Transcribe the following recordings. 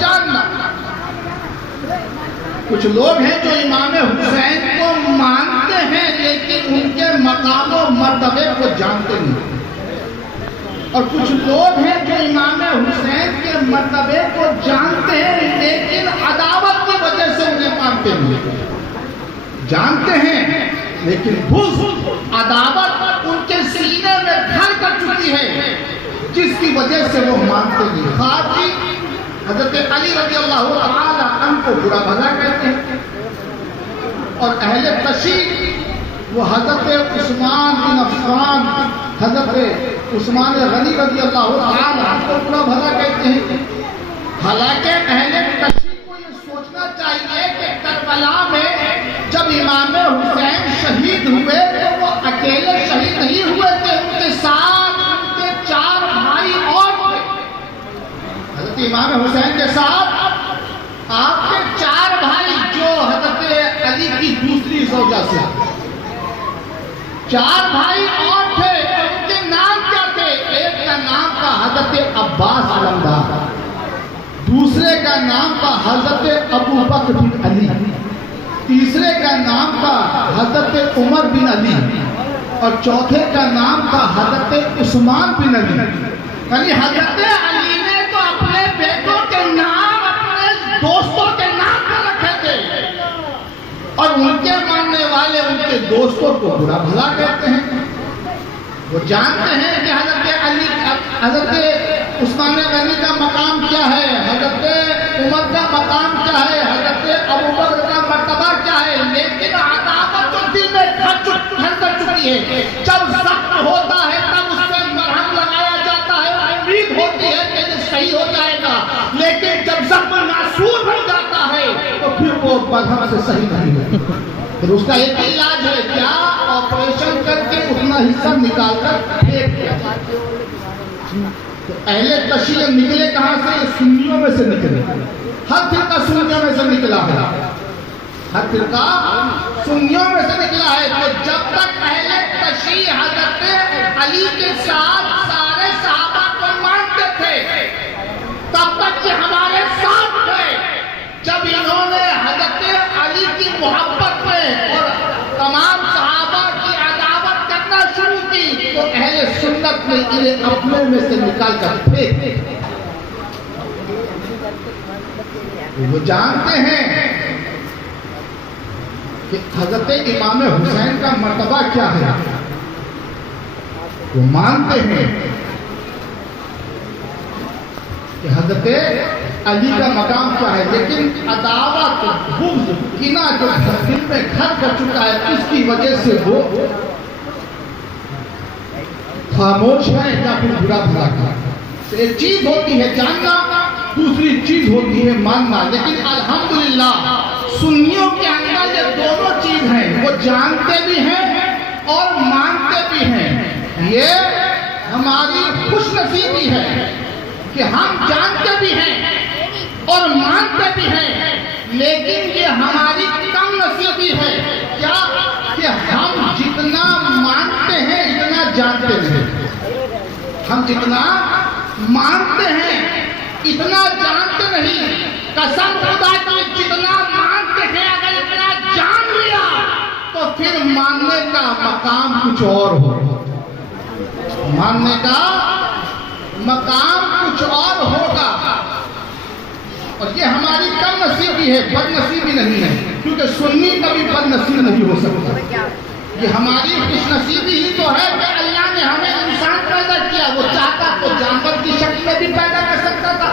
جاننا. کچھ لوگ ہیں جو امام حسین کو مانتے ہیں لیکن ان کے مقام و مرتبے کو جانتے نہیں. اور کچھ لوگ ہیں جو امام حسین کے مرتبے کو جانتے ہیں لیکن عداوت کی وجہ سے انہیں مانتے نہیں. جانتے ہیں لیکن بغض عداوت ان کے سینے میں گھر کر چکی ہے جس کی وجہ سے وہ مانتے نہیں. خاصی حضرت علی رضی اللہ تعالی عنہ کو برا بھلا کہتے ہیں اور اہل تشیع وہ حضرت عثمان بن عفان حضرت عثمان غنی رضی اللہ تعالی عنہ کو برا بھلا کہتے ہیں. حالانکہ اہل تشیع کو یہ سوچنا چاہیے کہ کربلا میں جب امام حسین شہید ہوئے تو وہ اکیلے شہید نہیں ہوئے تھے, ان کے ساتھ ان کے 4 بھائی اور تھے. حضرت امام حسین کے ساتھ آپ کے 4 بھائی جو حضرت علی کی دوسری زوجہ سے 4 بھائی اور تھے. ان کے نام کیا تھے؟ ایک کا نام تھا حضرت عباس علمدار, دوسرے کا نام تھا حضرت ابو بکر بن علی, تیسرے کا نام تھا حضرت عمر بن علی اور چوتھے کا نام تھا حضرت عثمان بن علی. یعنی حضرت علی نے تو اپنے بیٹوں کے نام اپنے دوستوں کے نام پر رکھے تھے اور ان کے ماننے والے ان کے دوستوں کو برا بھلا کہتے ہیں. وہ جانتے ہیں کہ حضرت علی حضرت عثمان غنی کا مقام کیا ہے, حضرت عمر کا مقام کیا ہے, حضرت ابو بکر کا مرتبہ کیا ہے, لیکن عداوت جو دل میں گھر کر چکی ہے. جب زخم ہوتا ہے تب اس پہ مرہم لگایا جاتا ہے, امید ہوتی ہے کہ یہ صحیح ہو جائے گا, لیکن جب زخم ناسور ہو جاتا ہے تو پھر وہ مرہم سے صحیح نہیں ہوتا. پھر اس کا ایک علاج ہے, کیا آپریشن کر کے اتنا حصہ نکال کر پھینک دیا. اہل تشیع نکلے کہاں سے؟ سنیوں میں سے نکلے. ہر فرقہ سنیوں میں سے نکلا ہے, ہر فرقہ سنیوں میں سے نکلا ہے. تو جب تک اہل تشیع حضرت علی کے ساتھ سارے صحابہ کو مانتے تھے تب تک کہ ہمارے ساتھ تھے. جب انہوں نے حضرت علی کی محبت میں اور تمام صحابہ کی عداوت کرنا شروع کی تو اہل سنت نے انہیں اپنے میں سے نکال کر پھینک. وہ جانتے ہیں کہ حضرت امام حسین کا مرتبہ کیا ہے, وہ مانتے ہیں کہ حضرت علی کا مقام کیا ہے, لیکن عداوت بغض کینہ جو دل میں گھر کر چکا ہے اس کی وجہ سے وہ خاموش ہے یا پھر برا بھلا کرتا. ایک چیز ہوتی ہے جاننا, دوسری چیز ہوتی ہے ماننا. لیکن الحمدللہ سنیوں کے اندر یہ دونوں چیز ہیں, وہ جانتے بھی ہیں اور مانتے بھی ہیں. یہ ہماری خوش نصیبی ہے کہ ہم جانتے بھی ہیں اور مانتے بھی ہیں, لیکن یہ ہماری کم نصیبی ہے کیا کہ ہم جتنا مانتے ہیں اتنا جانتے نہیں. ہم جتنا مانتے ہیں اتنا جانتے نہیں. قسم خدا کی جتنا مانتے ہیں اگر اتنا جان لیا تو پھر ماننے کا مقام کچھ اور ہو, ماننے کا مقام کچھ اور ہوگا. اور یہ ہماری کم نصیبی ہے, بد نصیبی نہیں ہے, کیونکہ سنی کبھی بد نصیب نہیں ہو سکتا. یہ ہماری خوش نصیبی ہی تو ہے کہ اللہ نے ہمیں انسان پیدا کیا. وہ چاہتا تو جانور کی شکل میں بھی پیدا کر سکتا تھا.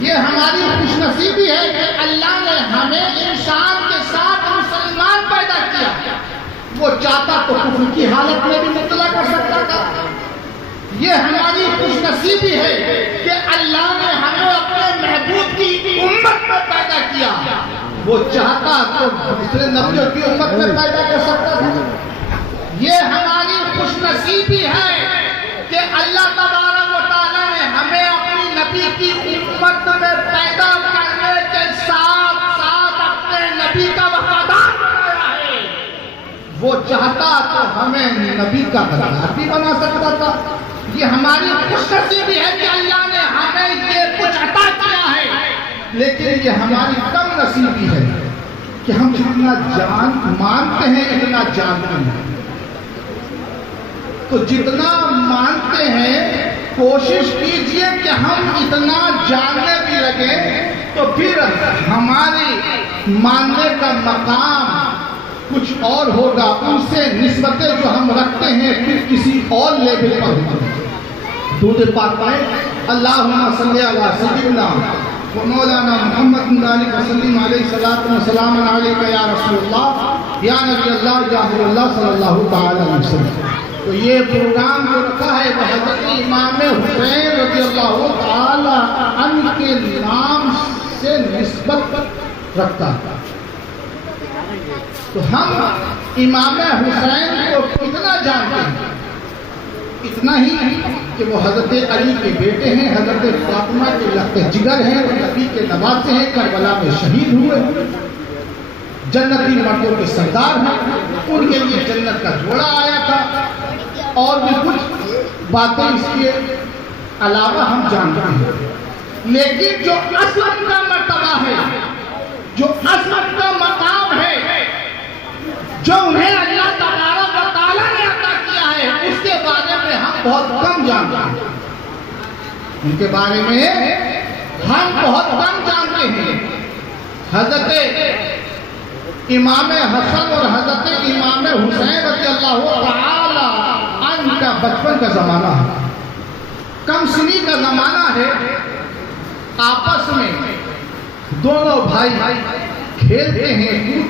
یہ ہماری خوش نصیبی ہے کہ اللہ نے ہمیں انسان کے ساتھ مسلمان پیدا کیا. وہ چاہتا تو کفر کی حالت میں بھی مبتلا کر سکتا تھا. یہ ہماری خوش نصیبی ہے کہ اللہ نے ہمیں اپنے محبوب کی امت میں پیدا کیا. وہ چاہتا تو دوسرے نبیوں کی امت میں پیدا کر سکتا تھا. یہ ہماری خوش نصیبی ہے کہ اللہ تبارک و تعالیٰ نے ہمیں اپنی نبی کی امت میں پیدا کرنے کے ساتھ ساتھ اپنے نبی کا وفادار بنایا ہے. وہ چاہتا تو ہمیں نبی کا وفادار بھی بنا سکتا تھا. یہ ہماری خوش نصیبی ہے کہ اللہ نے ہمیں یہ کچھ عطا کیا ہے، لیکن یہ ہماری کم نصیبی ہے کہ ہم جتنا جان مانتے ہیں اتنا جانتے ہیں۔ تو جتنا مانتے ہیں کوشش کیجئے کہ ہم اتنا جاننے بھی لگیں، تو پھر ہماری ماننے کا مقام کچھ اور ہوگا، ان سے نسبتیں جو ہم رکھتے ہیں پھر کسی اور لیول پر ہوگی۔ درود پاک پڑھیں، اللہم صلی علی سیدنا و مولانا محمد وسلم علیہ الصلوۃ والسلام علیک یا رسول اللہ یا نبی اللہ جاہر اللہ صلی اللہ تعالی علیہ وسلم۔ تو یہ پروگرام جو رکھا ہے وہ حضرت امام حسین رضی اللہ تعالی عنہ کے نام سے نسبت رکھتا ہے۔ تو ہم امام حسین کو کتنا جانتے ہیں؟ اتنا ہی کہ وہ حضرت علی کے بیٹے ہیں، حضرت فاطمہ کے لخت جگر ہیں، وہ نبی کے نواسے ہیں، کربلا میں شہید ہوئے، جنتی مردوں کے سردار ہیں، ان کے لیے جنت کا جوڑا آیا تھا، اور بھی کچھ باتیں اس کے علاوہ ہم جانتے ہیں۔ لیکن جو اصل کا مرتبہ ہے، جو اصل کا مقام ہے، جو انہیں اللہ تبارک و تعالیٰ نے عطا کیا ہے، اس کے بارے میں ہم بہت کم جانتے ہیں۔ ان کے بارے میں ہم بہت کم جانتے ہیں۔ حضرت امام حسن اور حضرت امام حسین رضی اللہ تعالی عنہ کا بچپن کا زمانہ ہے، کم سنی کا زمانہ ہے، آپس میں دونوں بھائی کھیلتے ہیں،